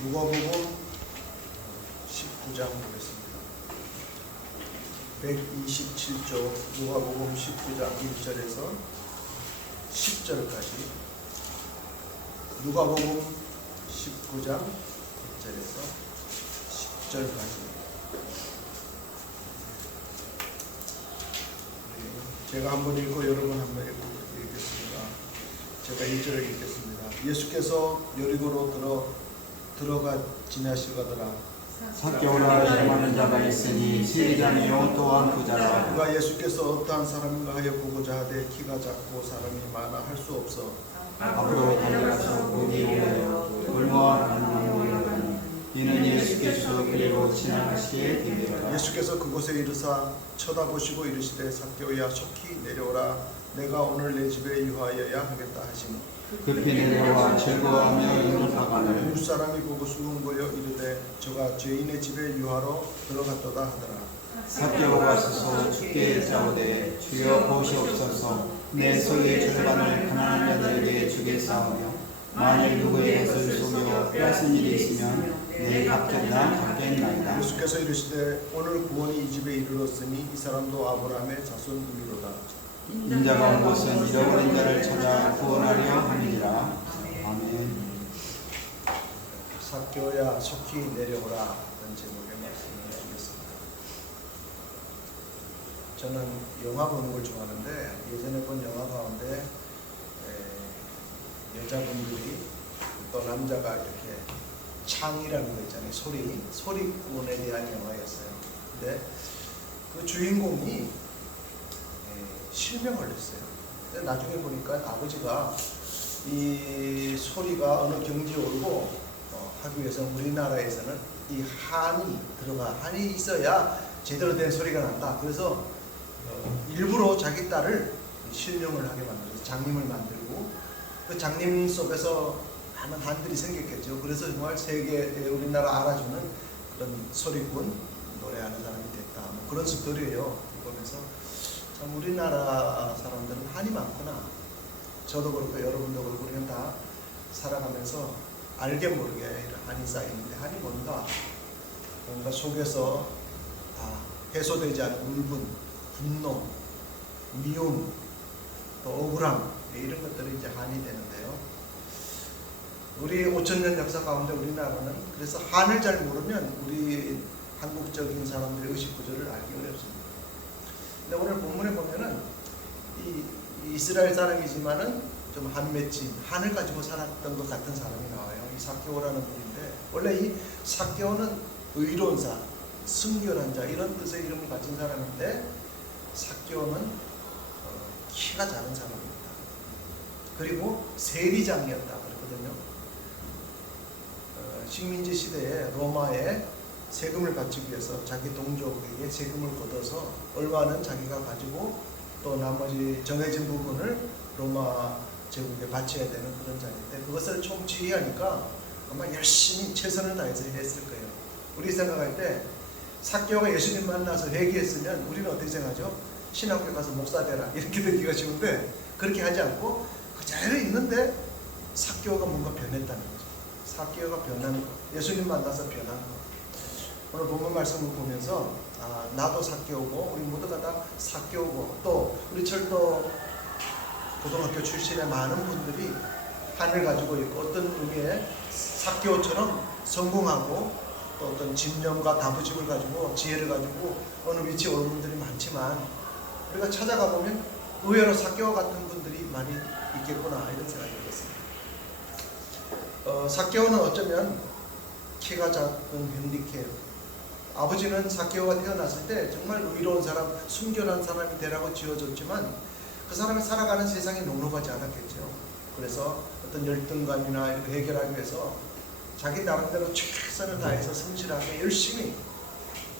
누가복음 19장 보겠습니다. 127조 누가복음 19장 1절에서 10절까지. 누가복음 19장 1절에서 10절까지. 제가 한번 읽고 여러분 한번 읽겠습니다. 제가 1절을 읽겠습니다. 예수께서 여리고로 들어가 지나시가더라. 삭개오라 이름하는 자가 있으니 세리장이요 또한 부자라. 그가 예수께서 어떠한 사람인가 하여 보고자 하되 키가 작고 사람이 많아 할 수 없어 앞으로 달려가서 고기 오려 골모하는 모여가니 이는 예수께서 그리로 지나가시기에 비밀하라. 예수께서 그곳에 이르사 쳐다보시고 이르시되 삭개오야 속히 내려오라 내가 오늘 내 집에 유하여야 하겠다 하시니 급히 내려와 즐거워하며 인도하가를 물사람이 보고 수군거려 이르되 저가 죄인의 집에 유하러 들어갔도다 하더라. 삭개오가 서서 주께 자오되 주여 보시옵소서 내 소유의 절반을 가난한 자들에게 주겠사오며 만일 누구의 것을 속여 빼앗은 일이 있으면 내 갑절이나 갚겠나이다. 예수께서 이르시되 오늘 구원이 이 집에 이르렀으니 이 사람도 아브라함의 자손이로다. 인자가 온 곳은 잃어버린 자를 찾아 구원하려 함이니라. 아멘. 삭개오야 속히 내려오라 라는 제목의 말씀을 드리겠습니다. 저는 영화 보는 걸 좋아하는데 예전에 본 영화 가운데 여자분들이 또 남자가 이렇게 창이라는 거 있잖아요. 소리꾼에 대한 영화였어요. 근데 그 주인공이 실명을 했어요. 근데 나중에 보니까 아버지가 이 소리가 어느 경지에 오르고 하기 위해서 우리나라에서는 이 한이 있어야 제대로 된 소리가 난다. 그래서 일부러 자기 딸을 실명을 하게 만들어서 장님을 만들고 그 장님 속에서 많은 한들이 생겼겠죠. 그래서 정말 세계에 우리나라 알아주는 그런 소리꾼 노래하는 사람이 됐다. 뭐 그런 스토리예요. 보면서 참 우리나라 사람들은 한이 많구나. 저도 그렇고 여러분도 그렇고 우리는 다 살아가면서 알게 모르게 이런 한이 쌓이는데 한이 뭔가 속에서 다 해소되지 않은 울분, 분노, 미움, 또 억울함 이런 것들이 이제 한이 되는데요. 우리 5,000년 역사 가운데 우리나라는 그래서 한을 잘 모르면 우리 한국적인 사람들의 의식 구조를 알기 어렵습니다. 근데 오늘 본문에 보면은 이 이스라엘 사람이지만은 좀 한맺힌 한을 가지고 살았던 것 같은 사람이 나와요. 이 삭개오라는 분인데 원래 이 삭개오는 의로운 자, 순결한 자 이런 뜻의 이름을 가진 사람인데 삭개오는 키가 작은 사람입니다. 그리고 세리장이었다 그랬거든요. 식민지 시대에 로마에 세금을 바치기 위해서 자기 동족에게 세금을 걷어서 얼마는 자기가 가지고 또 나머지 정해진 부분을 로마 제국에 바쳐야 되는 그런 자리인데 그것을 총지휘하니까 아마 열심히 최선을 다해서 했을 거예요. 우리 생각할 때 삭개오가 예수님 만나서 회개했으면 우리는 어떻게 생각하죠? 신학교 가서 목사 되라 이렇게 되기가 쉬운데 그렇게 하지 않고 그대로 있는데 삭개오가 뭔가 변했다는 거죠. 삭개오가 변한 거, 예수님 만나서 변한 거. 오늘 본문 말씀을 보면서 나도 삭개오고 우리 모두가 다 삭개오고 또 우리 철도 고등학교 출신의 많은 분들이 한을 가지고 있고 어떤 의미의 삭개오처럼 성공하고 또 어떤 집념과 다부심을 가지고 지혜를 가지고 어느 위치에 오른 분들이 많지만 우리가 찾아가 보면 의외로 삭개오 같은 분들이 많이 있겠구나 이런 생각이 들었습니다. 삭개오는 어쩌면 키가 작은 핸디캡 아버지는 삭개오가 태어났을 때 정말 의로운 사람, 순결한 사람이 되라고 지어줬지만 그 사람이 살아가는 세상이 녹록하지 않았겠죠. 그래서 어떤 열등감이나 이렇게 해결하기 위해서 자기 나름대로 최선을 다해서 성실하게 열심히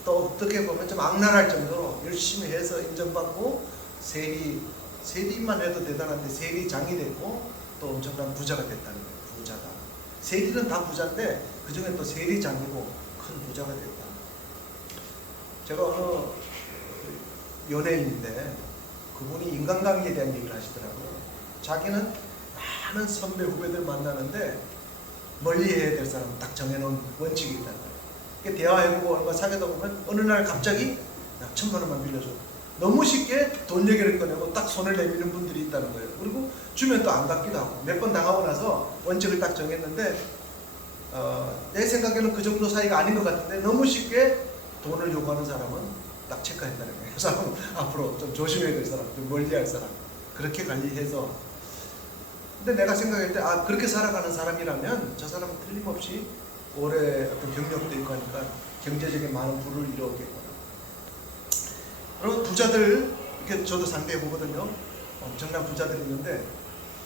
또 어떻게 보면 좀 악랄할 정도로 열심히 해서 인정받고 세리만 해도 대단한데 세리장이 됐고 또 엄청난 부자가 됐다는 거예요. 부자다. 세리는 다 부자인데 그 중에 또 세리장이고 큰 부자가 됐다. 제가 어느 연예인인데 그분이 인간관계에 대한 얘기를 하시더라고요. 자기는 많은 선배 후배들 만나는데 멀리 해야 될 사람 딱 정해놓은 원칙이 있다는 거예요. 그러니까 대화해보고 얼마 사귀다 보면 어느 날 갑자기 야, 1,000만 원만 빌려줘. 너무 쉽게 돈 얘기를 꺼내고 딱 손을 내미는 분들이 있다는 거예요. 그리고 주면 또 안 갚기도 하고 몇 번 당하고 나서 원칙을 딱 정했는데 내 생각에는 그 정도 사이가 아닌 것 같은데 너무 쉽게 돈을 요구하는 사람은 딱 체크했다는 거예요. 그 사람은 앞으로 좀 조심해야 될 사람, 좀 멀리할 사람 그렇게 관리해서. 근데 내가 생각할 때 그렇게 살아가는 사람이라면 저 사람은 틀림없이 오래 어떤 경력도 있고 하니까 경제적인 많은 부를 이루었겠구나. 그리고 부자들 이렇게 저도 상대해 보거든요. 엄청난 부자들이 있는데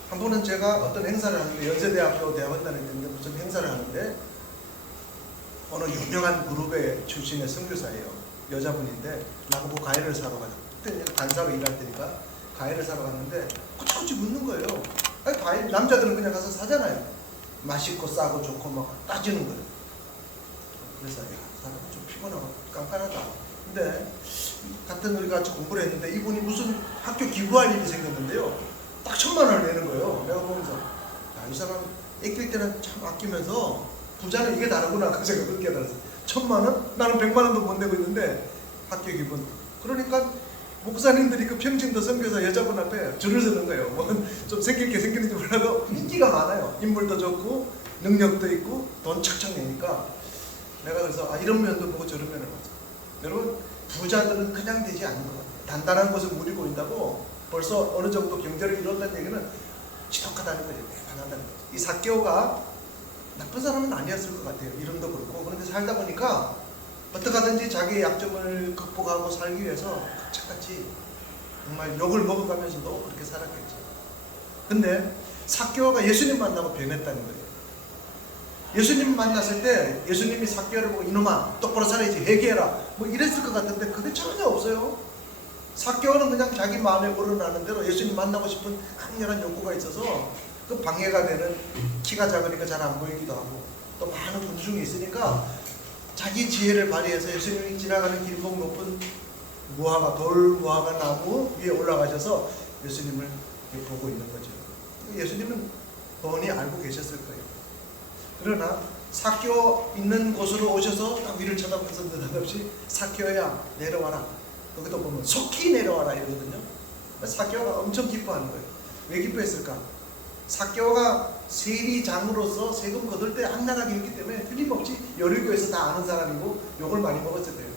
한 번은 제가 어떤 행사를 하는데 연세대학교 대학원단에 있는데 무슨 행사를 하는데 어느 유명한 그룹의 출신의 선교사예요. 여자분인데 나보고 과일을 사러 가자. 그때 간사로 일할 때니까 과일을 사러 갔는데 꼬치꼬치 묻는 거예요. 아니 과일 남자들은 그냥 가서 사잖아요. 맛있고 싸고 좋고 막 따지는 거예요. 그래서 야 사람 좀 피곤하고 깐깐하다. 근데 같은 우리 같이 공부를 했는데 이분이 무슨 학교 기부할 일이 생겼는데요. 딱 1,000만 원을 내는 거예요. 내가 보면서 야, 이 사람 아낄 때는 참 아끼면서 부자는 이게 다르구나 그 생각 그렇게 알았어요. 1,000만 원? 나는 100만 원도 못 내고 있는데 학교 기부. 그러니까 목사님들이 그 평진도 선교사 여자분 앞에 줄을 서는 거예요. 뭐 좀 생길 게 생기는지 몰라도 인기가 많아요. 인물도 좋고 능력도 있고 돈 착착 내니까 내가 그래서 이런 면도 보고 저런 면을 봤어. 여러분 부자들은 그냥 되지 않는 것 같아요. 단단한 것을 물이 보인다고 벌써 어느 정도 경제를 이뤘다는 얘기는 지독하다는 거죠. 대단하다는 거죠. 이 삭개오가 나쁜 사람은 아니었을 것 같아요. 이름도 그렇고. 그런데 살다 보니까 어떻게 하든지 자기의 약점을 극복하고 살기 위해서 착같이 정말 욕을 먹어가면서도 그렇게 살았겠죠. 근데 삭개오가 예수님 만나고 변했다는 거예요. 예수님 만났을 때 예수님이 삭개오를 보고 이놈아 똑바로 살아야지 회개해라 뭐 이랬을 것 같은데 그게 전혀 없어요. 삭개오는 그냥 자기 마음에 우러나는 대로 예수님 만나고 싶은 강렬한 욕구가 있어서 그 방해가 되는 키가 작으니까 잘 안 보이기도 하고 또 많은 군중이 있으니까 자기 지혜를 발휘해서 예수님이 지나가는 길목 높은 무화과 돌 무화과 나무 위에 올라가셔서 예수님을 보고 있는 거죠. 예수님은 뻔히 알고 계셨을 거예요. 그러나 삭개오 있는 곳으로 오셔서 딱 위를 쳐다보면서 느닷없이 삭개오야 내려와라. 여기도 보면 속히 내려와라 이러거든요. 삭개오가 엄청 기뻐하는 거예요. 왜 기뻐했을까? 삭개오가 세리장으로서 세금 거둘 때 악랄하게 했기 때문에 틀림없이 여리고에서 다 아는 사람이고 욕을 많이 먹었을 거예요.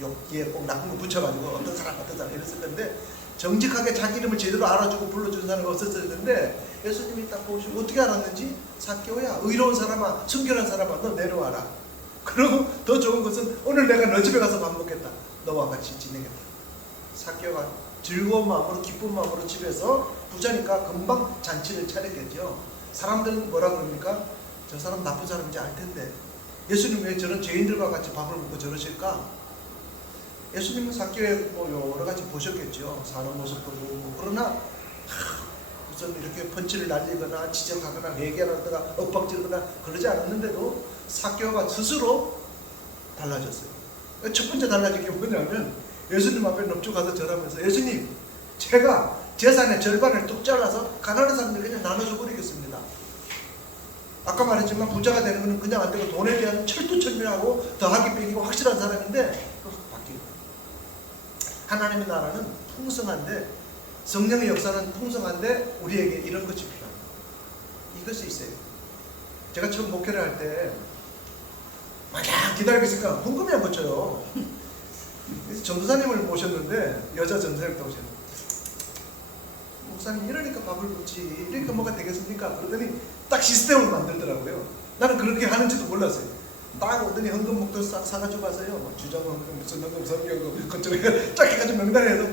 욕기에 꼭 나쁜 거 붙여가지고 어떤 사람 이랬을 건데 정직하게 자기 이름을 제대로 알아주고 불러주는 사람이 없었을 텐데 예수님이 딱 보시고 어떻게 알았는지 삭개오야 의로운 사람아 순결한 사람아 너 내려와라. 그리고 더 좋은 것은 오늘 내가 너 집에 가서 밥 먹겠다. 너와 같이 지내겠다. 삭개오가 즐거운 마음으로 기쁜 마음으로 집에서 부자니까 금방 잔치를 차렸겠죠. 사람들은 뭐라 그럽니까? 저 사람 나쁜 사람인지 알 텐데 예수님 왜 저런 죄인들과 같이 밥을 먹고 저러실까? 예수님은 삭개오의 뭐 여러 가지 보셨겠죠. 사는 모습도 보고. 그러나 무슨 이렇게 펀치를 날리거나 지적하거나 회개하거나 엇박지르거나 그러지 않았는데도 삭개오가 스스로 달라졌어요. 첫 번째 달라진 게 뭐냐면 예수님 앞에 넙죽 가서 절하면서 예수님 제가 재산의 절반을 뚝 잘라서 가난한 사람들 그냥 나눠줘 버리겠습니다. 아까 말했지만 부자가 되는 것은 그냥 안 되고 돈에 대한 철두철미하고 더하기 빼기고 확실한 사람인데 바뀌고 하나님의 나라는 풍성한데 성령의 역사는 풍성한데 우리에게 이런 것이 필요합니다. 이것이 있어요. 제가 처음 목회를 할 때 마냥 기다리고 있으니까 헌금이 안 붙여요. 그래서 전도사님을 모셨는데 여자 전도사님도 오셨는데 목사님 이러니까 밥을 묻지 이러니까 뭐가 되겠습니까? 그러더니 딱 시스템을 만들더라고요. 나는 그렇게 하는지도 몰랐어요. 딱 오더니 헌금 목돈 싹 사가지고 가서요. 뭐 주정 헌금 무슨 헌금 성경금 그쪽에 쫙 해가지고 명단에서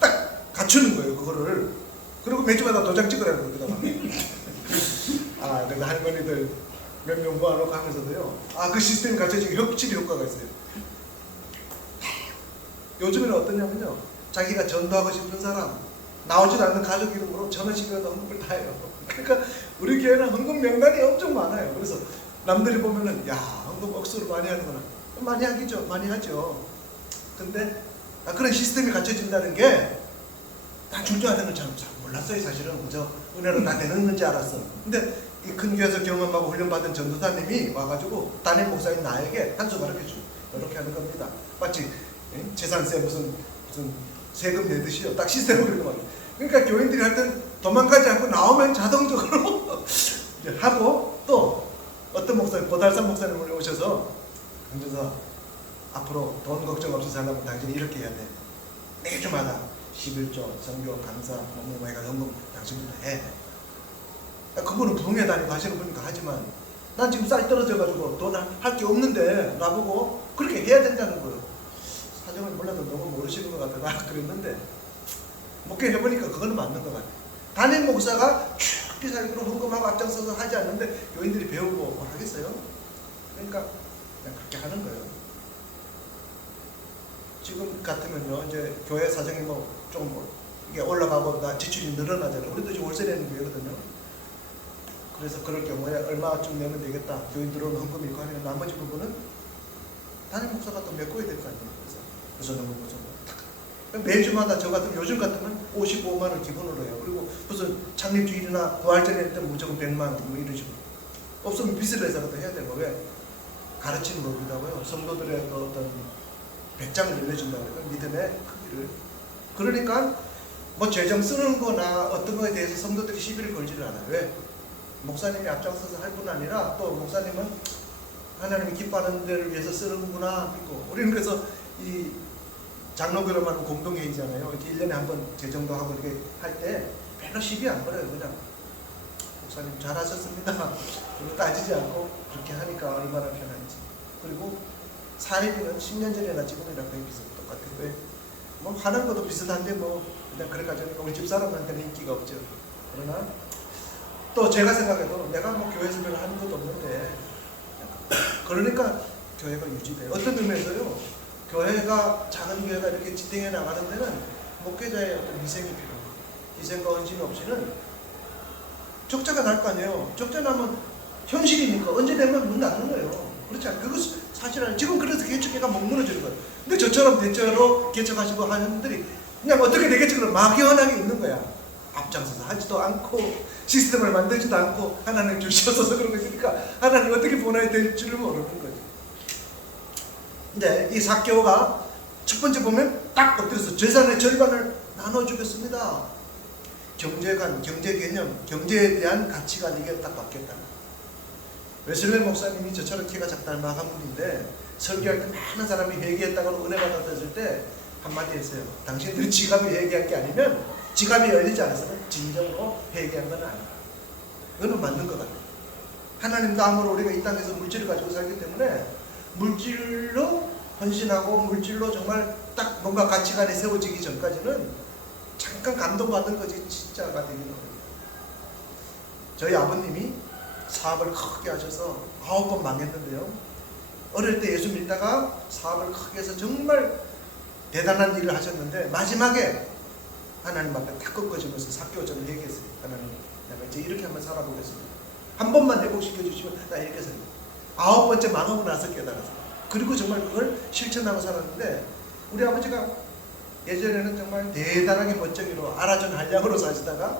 딱 갖추는 거예요. 그거를. 그리고 매주마다 도장 찍으라고 그러다가 그래서 할머니들 몇 명 모아놓고 하면서도요. 그 시스템이 갖춰지고 확실히 효과가 있어요. 요즘에는 어떠냐면요. 자기가 전도하고 싶은 사람 나오지도 않는 가족 이름으로 전원식이라도 헌금을 다 해요. 그러니까 우리 교회는 헌금 명단이 엄청 많아요. 그래서 남들이 보면은 야 헌금 억수로 많이 하는구나. 많이 하기죠. 많이 하죠. 근데 그런 시스템이 갖춰진다는 게 다 중요하다는 걸 잘 몰랐어요. 사실은 그저 은혜로 다 되는 건지 알았어. 근데 이 큰 교회에서 경험하고 훈련받은 전도사님이 와가지고 담임 목사인 나에게 한 수 가르쳐줘. 이렇게 하는 겁니다. 마치 재산세 무슨 세금 내듯이요. 딱 시스템을 그렇게 말해요. 그러니까 교인들이 할 땐 도망가지 않고 나오면 자동적으로 하고, 또 어떤 목사님, 고달산 목사님이 오셔서 강전사 앞으로 돈 걱정 없이 살려면 당신이 이렇게 해야 돼. 매주마다 11조, 선교, 강사, 뭐 해가 연금 당신부터 해. 그분은 부흥회 다니고 하시는 분이니까 하지만 난 지금 쌀 떨어져가지고 돈 할 게 없는데 나보고 그렇게 해야 된다는 거예요. 사정을 몰라도 너무 모르시는 것 같아. 나 그랬는데 목회 해보니까 그거는 맞는 것 같아. 담임 목사가 죽기 살기로 헌금하고 앞장서서 하지 않는데 교인들이 배우고 뭐 하겠어요? 그러니까 그냥 그렇게 하는 거예요. 지금 같으면요, 이제 교회 사정이 좀 이게 올라가고 나 지출이 늘어나잖아요. 우리도 지금 월세 내는 교회거든요. 그래서 그럴 경우에 얼마쯤 내면 되겠다. 교인 들어오는 헌금이 있고 하면 나머지 부분은 담임 목사가 또 메꿔야 될 거 아니에요. 그래서 너무 무서워. 매주마다 저 같으면 요즘 같으면 55만 원 기본으로 해요. 그리고 무슨 창립주일이나 부활절에 했던 무조건 100만 원 뭐 이런 식으로. 없으면 빚을 내서라도 해야 되고. 왜? 가르치는 법이라고요. 성도들의 그 어떤 배짱을 늘려준다고 해요. 믿음의 크기를. 그러니까 뭐 재정 쓰는 거나 어떤 거에 대해서 성도들이 시비를 걸지를 않아요. 왜? 목사님이 앞장서서 할 뿐 아니라 또 목사님은 하나님이 기뻐하는 데를 위해서 쓰는구나 믿고. 우리는 그래서 이 장로교회로 하는 공동회의잖아요. 이렇게 1년에 한 번 재정도 하고 이렇게 할 때 별로 시비 안 걸어요. 그냥 목사님 잘하셨습니다. 그리고 따지지 않고 그렇게 하니까 얼마나 편한지. 그리고 사례비는 10년 전이나 지금이랑 거의 똑같아요. 왜? 뭐 하는 것도 비슷한데 뭐 그냥 그래가지고 우리 집사람한테는 인기가 없죠. 그러나 또 제가 생각해도 내가 뭐 교회에서 별로 하는 것도 없는데 그러니까 교회가 유지돼요. 어떤 의미에서요, 교회가 작은 교회가 이렇게 지탱해 나가는 데는 목회자의 어떤 희생이 필요해요. 희생과 헌신 없이는 적자가 날 거 아니에요. 적자 나면 현실이니까 언제 되면 문 닫는 거예요. 그렇지 않아요? 그거 사실은 지금 그래서 개척회가 못 무너지는 거예요. 근데 저처럼 대체로 개척하시고 하는 분들이 그냥 어떻게 되겠지 그럼 막연하게 있는 거야. 앞장서서 하지도 않고 시스템을 만들지도 않고 하나님 주셔서 그런 것이니까 하나님 어떻게 보내야 될지를 모르는 거죠. 근데 이 삭개오가 첫 번째 보면 딱 엎드려서 재산의 절반을 나눠주겠습니다. 경제관, 경제 개념, 경제에 대한 가치관 이게 딱 바뀌었다. 웨슬레 목사님이 저처럼 키가 작다 막한 분인데 설교할 때 많은 사람이 회개했다고 은혜 받았을 때 한마디 했어요. 당신들이 지갑이 회개한 게 아니면 지갑이 열리지 않아서는 진정으로 회개한 건 아니다. 이거는 맞는 것 같아요. 하나님도 아무로 우리가 이 땅에서 물질을 가지고 살기 때문에 물질로 헌신하고 물질로 정말 딱 뭔가 가치관이 세워지기 전까지는 잠깐 감동받은 거지 진짜가 되기는 어려워요. 저희 아버님이 사업을 크게 하셔서 9번 망했는데요. 어릴 때 예수 믿다가 사업을 크게 해서 정말 대단한 일을 하셨는데 마지막에 하나님 앞에 탁 꺾어지면서 삭개오점을 얘기했어요. 하나님, 내가 이제 이렇게 한번 살아보겠습니다. 한 번만 회복시켜 주시면 나 이렇게 살겠습니다. 9번째 망하고 나서 깨달았어요. 그리고 정말 그걸 실천하고 살았는데 우리 아버지가 예전에는 정말 대단하게 멋쟁이로 아라존 한량으로 사시다가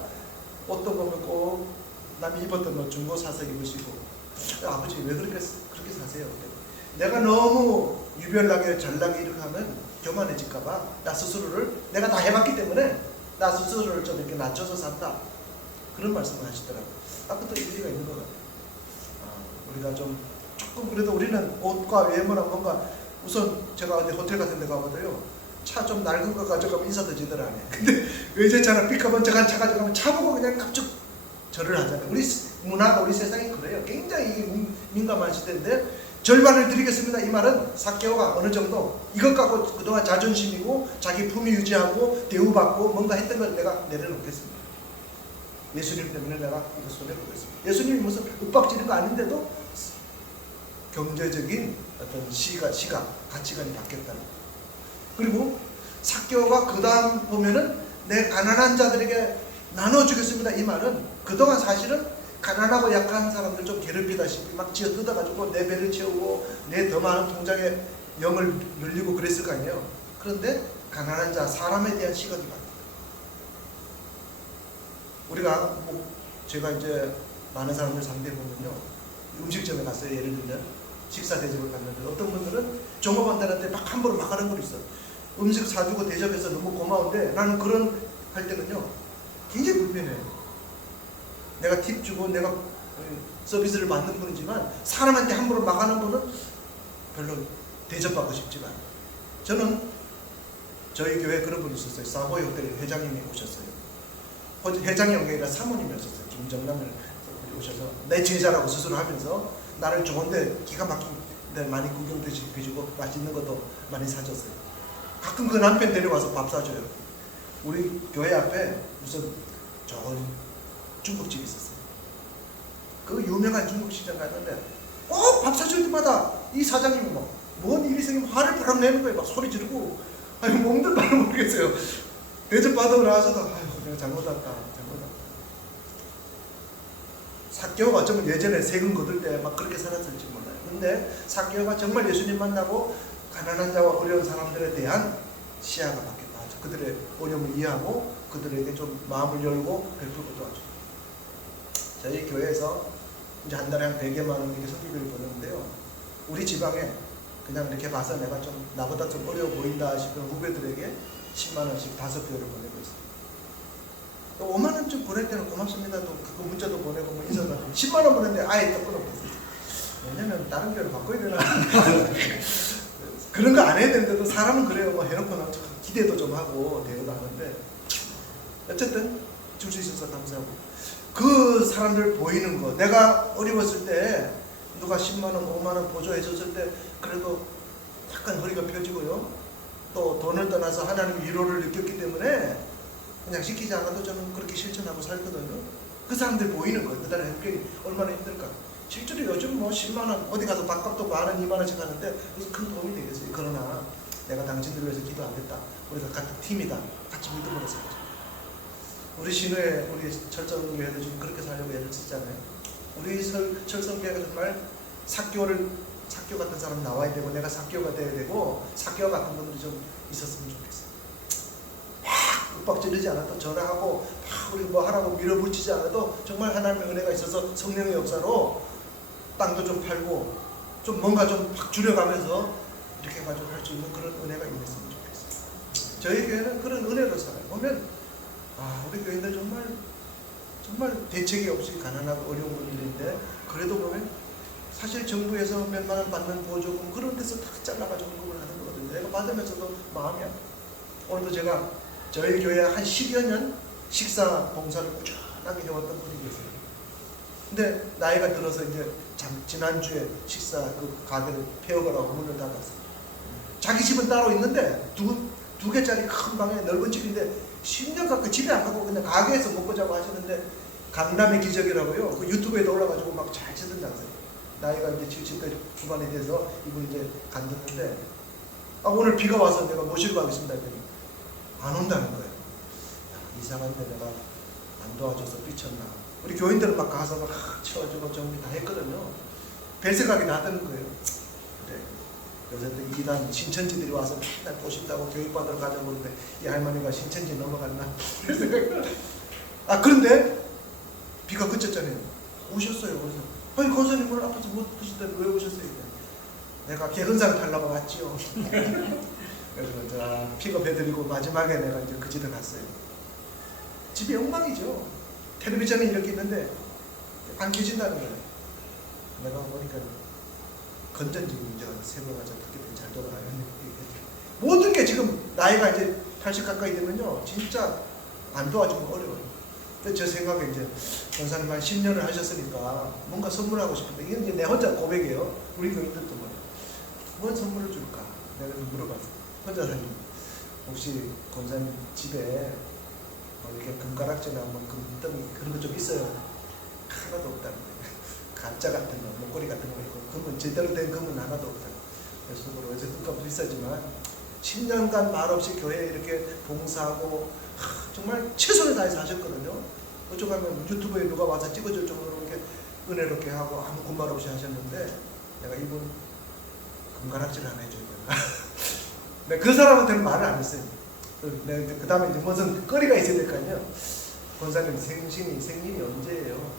옷도 보면 꼭 남이 입었던 옷 중고 사서 입으시고 아버지 왜 그렇게 사세요? 내가 너무 유별나게 잘나게 이렇게 하면 교만해질까봐 나 스스로를 내가 다 해봤기 때문에 나 스스로를 좀 이렇게 낮춰서 산다. 그런 말씀을 하시더라고요. 그것도 일리가 있는 것 같아요. 우리가 좀 조금 그래도 우리는 옷과 외모나 뭔가 우선 제가 어디 호텔 같은 데 가봐도요. 차 좀 낡은 거 가져가면 인사도 제대로 안 해. 근데 외제차나 삐까번쩍한 차 가져가면 차 보고 그냥 깜짝 절을 하잖아요. 우리 문화가 우리 세상이 그래요. 굉장히 민감한 시대인데 절반을 드리겠습니다. 이 말은 삭개오가 어느 정도 이것 갖고 그동안 자존심이고 자기 품위 유지하고 대우받고 뭔가 했던 걸 내가 내려놓겠습니다. 예수님 때문에 내가 이거 손해보겠습니다. 예수님이 무슨 윽박지른 거 아닌데도 경제적인 어떤 시각, 가치관이 바뀌었다는 거예요. 그리고 삭개오가 그 다음 보면은 내 가난한 자들에게 나눠주겠습니다. 이 말은 그동안 사실은 가난하고 약한 사람들 좀 괴롭히다시피 막 쥐어 뜯어가지고 내 배를 채우고 내 더 많은 통장에 영을 늘리고 그랬을 거 아니에요. 그런데 가난한 자, 사람에 대한 시각이 바뀌어요. 우리가 뭐 제가 이제 많은 사람들 상대해 보면요, 음식점에 갔어요. 예를 들면 식사 대접을 갔는데 어떤 분들은 종업원들한테 막 함부로 막 하는 거 있어. 음식 사주고 대접해서 너무 고마운데 나는 그런 할 때는요 굉장히 불편해요. 내가 팁 주고 내가 서비스를 받는 분이지만 사람한테 함부로 막 하는 분은 별로 대접받고 싶지가 않아요. 저는 저희 교회에 그런 분이 있었어요. 사보이 호텔 회장님이 오셨어요. 회장이 온 게 아니라 사모님이었어요. 김정남을 오셔서 내 제자라고 스스로 하면서 나를 좋은데 기가 막힌 데 많이 구경도 시켜주고 맛있는 것도 많이 사줬어요. 가끔 그 남편 데려와서 밥 사줘요. 우리 교회 앞에 무슨 좋은 중국집이 있었어요. 그 유명한 중국시장 갔는데 꼭 밥 사줄 때마다 이 사장님이 뭔 일이 생기면 화를 푸락 내는 거예요. 막 소리 지르고 아니 몸들 말을 모르겠어요. 대접 받으러 나와서도 아이고 내가 잘못했다. 삭개오가 어쩌면 예전에 세금 거둘 때 막 그렇게 살았을지 몰라요. 근데 삭개오가 정말 예수님 만나고 가난한 자와 어려운 사람들에 대한 시야가 바뀌었다 하죠. 그들의 어려움을 이해하고 그들에게 좀 마음을 열고 베풀고 도와줘. 저희 교회에서 이제 한 달에 한 100여만 원 이렇게 선교비를 보내는데요. 우리 지방에 그냥 이렇게 봐서 내가 좀 나보다 좀 어려워 보인다 싶은 후배들에게 10만 원씩 5교회를 보내고 있어요. 또 5만 원쯤 보낼 때는 고맙습니다. 또 그거 문자도 보내고 뭐 인사도 하고 10만 원 보냈는데 아예 또 끊어버렸어요. 왜냐면 다른 교회를 바꿔야 되나 그런 거 안 해야 되는데도 사람은 그래요. 뭐 해놓고는 기대도 좀 하고 대우도 하는데 어쨌든 줄 수 있어서 감사하고 그 사람들 보이는 거 내가 어려웠을 때 누가 10만 원, 5만 원 보조해줬을 때 그래도 약간 허리가 펴지고요. 또 돈을 떠나서 하나님 위로를 느꼈기 때문에 그냥 시키지 않아도 저는 그렇게 실천하고 살거든요. 그 사람들 보이는 거예요. 그다음에 형편이 얼마나 힘들까. 실제로 요즘 뭐 10만 원 어디 가서 밥값도 만 원, 2만 원씩 하는데 그래서 큰 도움이 되겠어요. 그러나 내가 당신들 위해서 기도 안 했다. 우리가 같은 팀이다. 같이 믿음으로 살자. 우리 신우의 우리 철성교회도 지금 그렇게 살려고 애를 쓰잖아요. 우리 철성교회가 정말 삭교 같은 사람 나와야 되고 내가 삭교가 돼야 되고 삭교 같은 분들이 좀 있었으면 좋겠어요. 막 윽박지르지 않아도 전화하고 막 우리 뭐 하라고 밀어붙이지 않아도 정말 하나님의 은혜가 있어서 성령의 역사로 땅도 좀 팔고 좀 뭔가 좀 확 줄여가면서 이렇게 해가지고 할 수 있는 그런 은혜가 있었으면 좋겠어요. 저희 교회는 그런 은혜로 살아요. 보면 우리 교인들 정말 대책이 없이 가난하고 어려운 분들인데 그래도 보면 사실 정부에서 몇만 원 받는 보조금 그런 데서 다 잘라가지고 헌금을 하는 거거든요. 내가 받으면서도 마음이 아파. 오늘도 제가 저희 교회 한 10여 년 식사 봉사를 꾸준하게 해왔던 분이 계세요. 근데 나이가 들어서 이제 지난주에 식사 그 가게를 폐업하라고 문을 닫았어요. 자기 집은 따로 있는데 두 개짜리 큰 방에 넓은 집인데 10년 가까이 집에 안 가고 그냥 가게에서 먹고 자고 하시는데 강남의 기적이라고요. 그 유튜브에도 올라가지고 막 잘 치던 장사예요. 나이가 이제 70대 후반에 돼서 이분이 이제 간뒀는데 오늘 비가 와서 내가 모시러 가겠습니다 했더니 안 온다는 거예요. 이상한데 내가 안 도와줘서 삐쳤나. 우리 교인들은 막 가서 막 치워주고 정리 다 했거든요. 별 생각이 나더는 거예요. 그래. 요새 또 이단 신천지들이 와서 맨날 보신다고 교육받으러 가자고 그러는데 이 할머니가 신천지 넘어갔나? 그런 생각이 그런데 비가 그쳤잖아요. 오셨어요. 그래서 아니 권사님 오늘 앞에서 못 드시더니 왜 오셨어요? 내가 개근상 타려고 왔지요. 그래서 자 픽업해드리고 마지막에 내가 이제 그 집에 갔어요. 집이 엉망이죠. 텔레비전이 이렇게 있는데 안 켜진다는 거예요. 내가 보니까 건전지 문제가 세번 가지고 어떻게든 잘 돌아가요. 모든 게 지금 나이가 이제 80 가까이 되면요 진짜 안 도와주면 어려워요. 근데 제 생각에 이제 권사님 한 10년을 하셨으니까 뭔가 선물하고 싶은데 이건 이제 내 혼자 고백이에요. 우리 교인들도 뭔 선물을 줄까? 내가 좀 물어봤어요. 혼자사님 혹시 권사님 집에 이렇게 금가락지나 뭐 금덩이 그런 거 좀 있어요? 하나도 없다는 거예요. 가짜 같은 거, 목걸이 같은 거 있고 금은 제대로 된 금은 하나도 없다는 거예요. 그래서 어제 금값도 비싸지만 10년간 말없이 교회에 이렇게 봉사하고 정말 최선을 다해서 하셨거든요. 어쩌면 유튜브에 누가 와서 찍어줄 정도로 이렇게 은혜롭게 하고 아무 군말 없이 하셨는데 내가 이분 금가락질 하나 해줘야 되나. 그 사람한테는 말을 안 했어요. 그 다음에 이제 무슨 거리가 있어야 될 거 아니에요. 권사님 생신이 언제예요?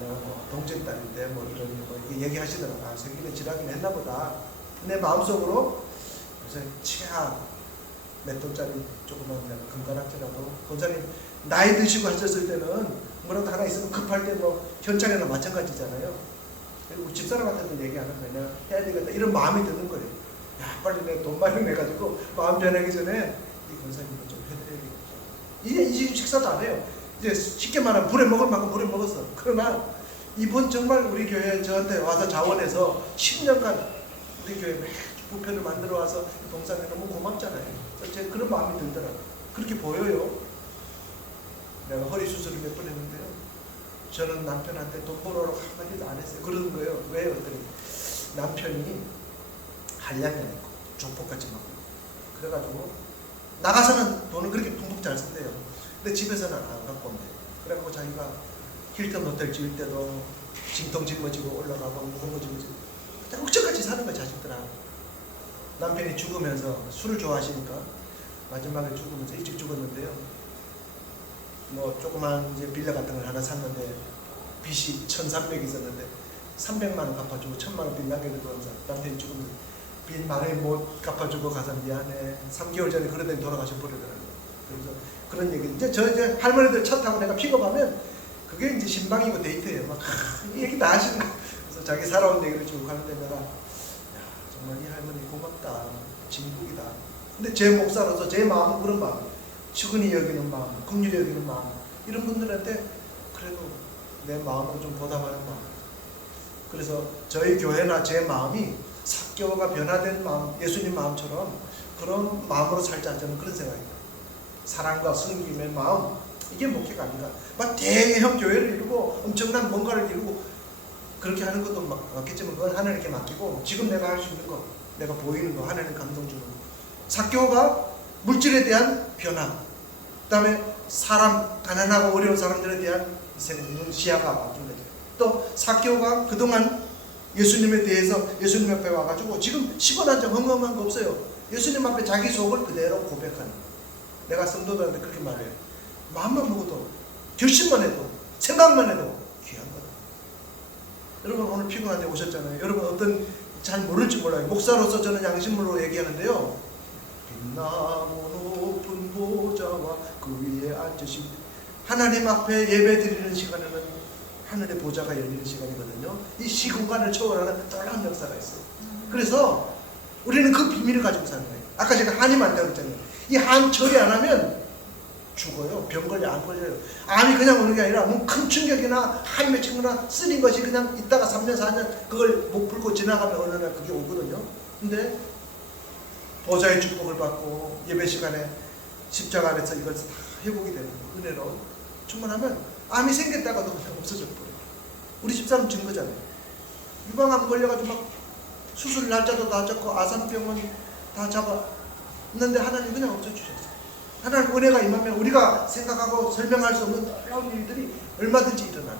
내가 뭐 동생 딸인데 뭐 이런 뭐 이렇게 얘기하시더라고. 아, 생기는 지나긴 했나 보다. 내 마음속으로 그래서 치아 몇 돈짜리 조그만 금가락지라도 권사님 나이 드시고 하셨을 때는 뭐라도 하나 있으면 급할 때 뭐 현장에는 마찬가지잖아요. 그리고 집사람한테도 얘기하는 거예요. 내가 해야 되겠다 이런 마음이 드는 거예요. 야 빨리 내가 돈 마련해가지고 마음 변하기 전에 이 권사님도 좀 해드려야겠다. 이제 이 식사도 안 해요. 이제 쉽게 말하면 불에 먹을 만큼 불에 먹었어. 그러나 이번 정말 우리 교회 저한테 와서 자원해서 10년간 우리 교회 부편을 만들어 와서 봉사하면 너무 고맙잖아요. 제 그런 마음이 들더라고요. 그렇게 보여요. 내가 허리 수술을 몇 번 했는데요. 저는 남편한테 돈 벌어라고 한마디도 안 했어요. 그러는 거예요. 왜요? 그랬더니 남편이 한량이 아니고 조폭같이 먹고 그래가지고 나가서는 돈을 그렇게 펑펑 잘 쓴대요. 근데 집에서는 안 갖고 온대. 그래가지고 자기가 힐튼 호텔 지을 때도 진통 짊어지고 올라가고 무거운 거 짊어지고 억척같이 사는 거야 자식들하고. 남편이 죽으면서 술을 좋아하시니까 마지막에 죽으면서 일찍 죽었는데요. 뭐 조그만 이제 빌라 같은 걸 하나 샀는데 빚이 1,300 있었는데 300만 원 갚아주고 1,000만 원 빚 남겨두고 남편이 죽으면서 빚 많이 못 갚아주고 가서 미안해. 3개월 전에 그러더니 돌아가셔 버리더라고요. 그래서 그런 얘기 이제 이제 할머니들 차 타고 내가 픽업하면 그게 이제 신방이고 데이트예요. 막 이 얘기 다 하시는 거. 그래서 자기 살아온 얘기를 쭉 하는데 내가 정말 이 할머니 고맙다. 진국이다. 근데 제 목사로서 제 마음은 그런 마음. 측은히 여기는 마음, 긍휼히 여기는 마음. 이런 분들한테 그래도 내 마음으로 좀 보답하는 마음. 그래서 저희 교회나 제 마음이 사교가 변화된 마음, 예수님 마음처럼 그런 마음으로 살자 저는 그런 생각입니다. 사랑과 섬김의 마음. 이게 목회가 아닌가. 막 대형 교회를 이루고 엄청난 뭔가를 이루고 그렇게 하는 것도 맞겠지만 그건 하나님께 맡기고 지금 내가 할 수 있는 거, 내가 보이는 거, 하나님 감동 주는 거. 사교가 물질에 대한 변화, 그 다음에 사람, 가난하고 어려운 사람들에 대한 시야가 바뀐 거죠. 또 사교가 그동안 예수님에 대해서 예수님 앞에 와가지고 지금 시원한 점 헝헝한 거 없어요. 예수님 앞에 자기 속을 그대로 고백하는 거. 내가 성도들한테 그렇게 말해요. 마음만 먹어도, 결심만 해도, 생각만 해도 귀한 거다. 여러분 오늘 피곤한데 오셨잖아요. 여러분 어떤 잘 모를지 몰라요. 목사로서 저는 양심으로 얘기하는데요. 빛나무 높은 보좌와 그 위에 앉으신 하나님 앞에 예배 드리는 시간에는 하늘의 보좌가 열리는 시간이거든요. 이 시공간을 초월하는 놀라운 역사가 있어요. 그래서 우리는 그 비밀을 가지고 사는 거예요. 아까 제가 한이 많다고 했잖아요. 이 한 처리 안 하면 죽어요. 병 걸려 안 걸려요. 암이 그냥 오는 게 아니라 뭐 큰 충격이나 한이 맺히거나 쓰린 것이 그냥 있다가 3년 4년 그걸 못 풀고 지나가면 어느 날 그게 오거든요. 근데 보좌의 축복을 받고 예배 시간에 십자가 안에서 이걸 다 회복이 되는 거예요. 은혜로 충만하면 암이 생겼다가도 그냥 없어져 버려요. 우리 집사람 증거잖아요. 유방암 걸려가지고 막 수술 날짜도 다 잡고 아산병원 다 잡았는데 하나님 그냥 없애주셨어요. 하나님 은혜가 임하면 우리가 생각하고 설명할 수 없는 놀라운 일들이 얼마든지 일어나요.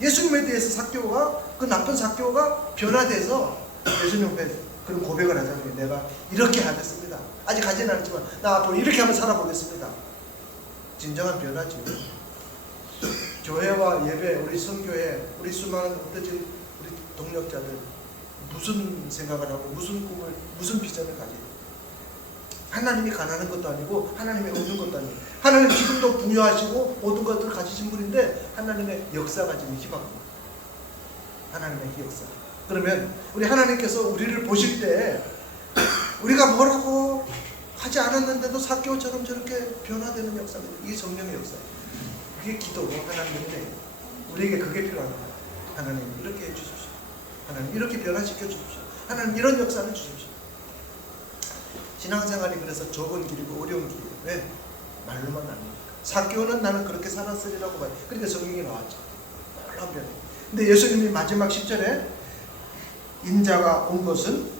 예수님에 대해서 사교가 그 나쁜 사교가 변화돼서 예수님 앞에 그런 고백을 하잖아요. 내가 이렇게 하겠습니다. 아직 하지는 않지만 나 앞으로 이렇게 한번 살아보겠습니다. 진정한 변화지. 교회와 예배, 우리 선교회, 우리 수많은 흩어진 우리 동력자들 무슨 생각을 하고 무슨 꿈을, 무슨 비전을 가지고 하나님이 가난한 것도 아니고 하나님이 없는 것도 아니고 하나님 지금도 부여하시고 모든 것들을 가지신 분인데 하나님의 역사 가지는 희망입니다. 하나님의 역사. 그러면 우리 하나님께서 우리를 보실 때 우리가 뭐라고 하지 않았는데도 사교처럼 저렇게 변화되는 역사입니다. 이게 성령의 역사예요. 그게 기도고 하나님의 은혜예요. 우리에게 그게 필요한 거예요. 하나님 이렇게 해주십시오. 하나님 이렇게 변화시켜 주십시오. 하나님 이런 역사를 주십시오. 신앙생활이 그래서 좁은 길이고 어려운 길이에요. 왜? 말로만 아닙니까? 사교는 나는 그렇게 살았으리라고 봐요. 그러니까 성경이 나왔죠. 놀라운 변화. 근데 예수님이 마지막 10절에 인자가 온 것은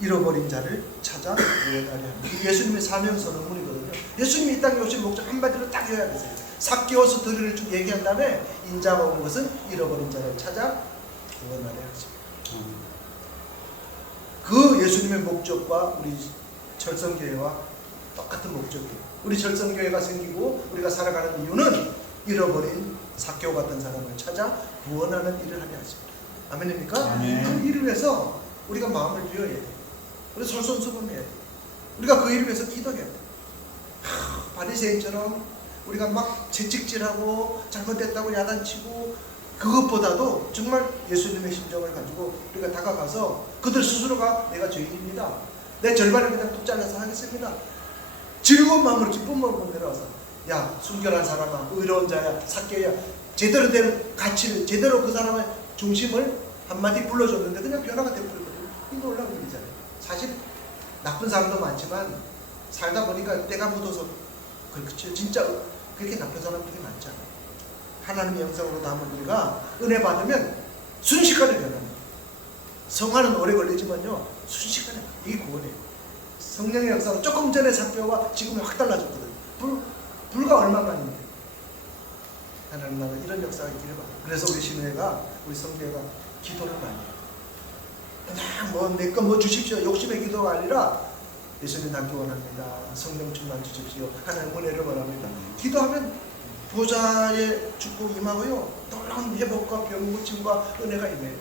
잃어버린 자를 찾아 구원하려 합니다. 예수님의 사명 선언문이거든요. 예수님이 이 땅에 오신 목적 한마디로 딱 요약했어요. 삭개오스 드리를 쭉 얘기한 다음에 인자가 온 것은 잃어버린 자를 찾아 구원하려 하십니다. 그 예수님의 목적과 우리 철성교회와 똑같은 목적이에요. 우리 철성교회가 생기고 우리가 살아가는 이유는 잃어버린 삭개오 같은 사람을 찾아 구원하는 일을 하려 하십니다. 아멘입니까? 아멘. 그 일을 위해서 우리가 마음을 비워야 돼. 우리 솔선수범해야 돼. 우리가 그 일을 위해서 기도해야 돼. 바리새인처럼 우리가 막 채찍질하고 잘못됐다고 야단치고, 그것보다도 정말 예수님의 심정을 가지고 우리가 다가가서 그들 스스로가 내가 죄인입니다, 내 절반을 그냥 뚝 잘라서 하겠습니다, 즐거운 마음으로 기쁜 마음으로 내려와서, 야 순결한 사람아, 의로운 자야, 삭개오야, 제대로 된 가치를, 제대로 그 사람의 중심을 한마디 불러줬는데 그냥 변화가 돼버리거든요. 이 놀라운 일이잖아요. 사실 나쁜 사람도 많지만 살다 보니까 때가 묻어서 그렇죠. 진짜 그렇게 나쁜 사람들이 많잖아요. 하나님의 영상으로 담은 우리가 은혜 받으면 순식간에 변합니다. 성화는 오래 걸리지만요, 순식간에 이게 구원이에요. 성령의 역사로 조금 전에 삭개오와 지금이 확 달라졌거든요. 불과 얼마 만인데. 하나님 나라 이런 역사가 있기를 바랍니다. 그래서 우리 신회가, 우리 성교회가 기도를 많이 해요. 그냥 뭐 내 거 뭐 주십시오, 욕심의 기도가 아니라 예수님 닮기 원합니다, 성령 충만 주십시오, 하나님 은혜를 바랍니다. 기도하면 보좌의 축복이 임하고요, 놀라운 회복과 병 고침과 은혜가 임해요.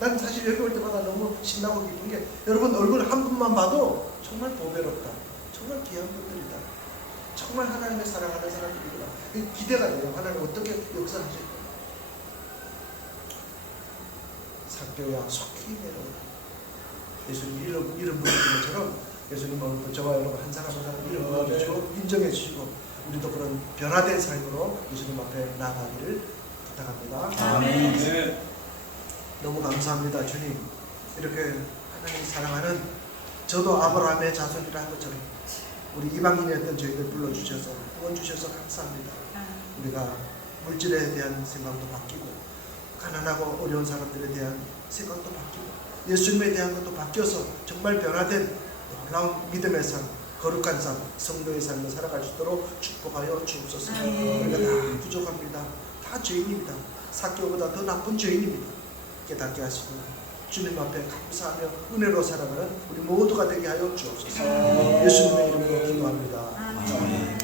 난 사실 여기 올 때마다 너무 신나고 기쁜 게, 여러분 얼굴 한 분만 봐도 정말 보배롭다, 정말 귀한 분들이다, 정말 하나님의 사랑하는 사람들이구나, 기대가 돼요. 하나님 어떻게 역사하실까. 삭개오야 속히 내려오라. 예수님 이름 부르신 것처럼 예수님 오늘도 저와 여러분 한 사람 한 사람 이름 불러주시고 인정해 주시고, 우리도 그런 변화된 삶으로 예수님 앞에 나아가기를 부탁합니다. 아멘. 너무 감사합니다. 주님, 이렇게 하나님 사랑하는 저도 아브라함의 자손이라 한 것처럼 우리 이방인이었던 저희들 불러주셔서 구원 주셔서 감사합니다. 우리가 물질에 대한 생각도 바뀌고, 가난하고 어려운 사람들에 대한 생각도 바뀌고, 예수님에 대한 것도 바뀌어서 정말 변화된 놀라운 믿음의 삶, 거룩한 삶, 성도의 삶을 살아갈 수 있도록 축복하여 주옵소서. 우리가 다 부족합니다. 다 죄인입니다. 삭개오보다 더 나쁜 죄인입니다. 깨닫게 하시고 주님 앞에 감사하며 은혜로 살아가는 우리 모두가 되게 하여 주옵소서. 예수님의 이름으로 기도합니다. 아멘.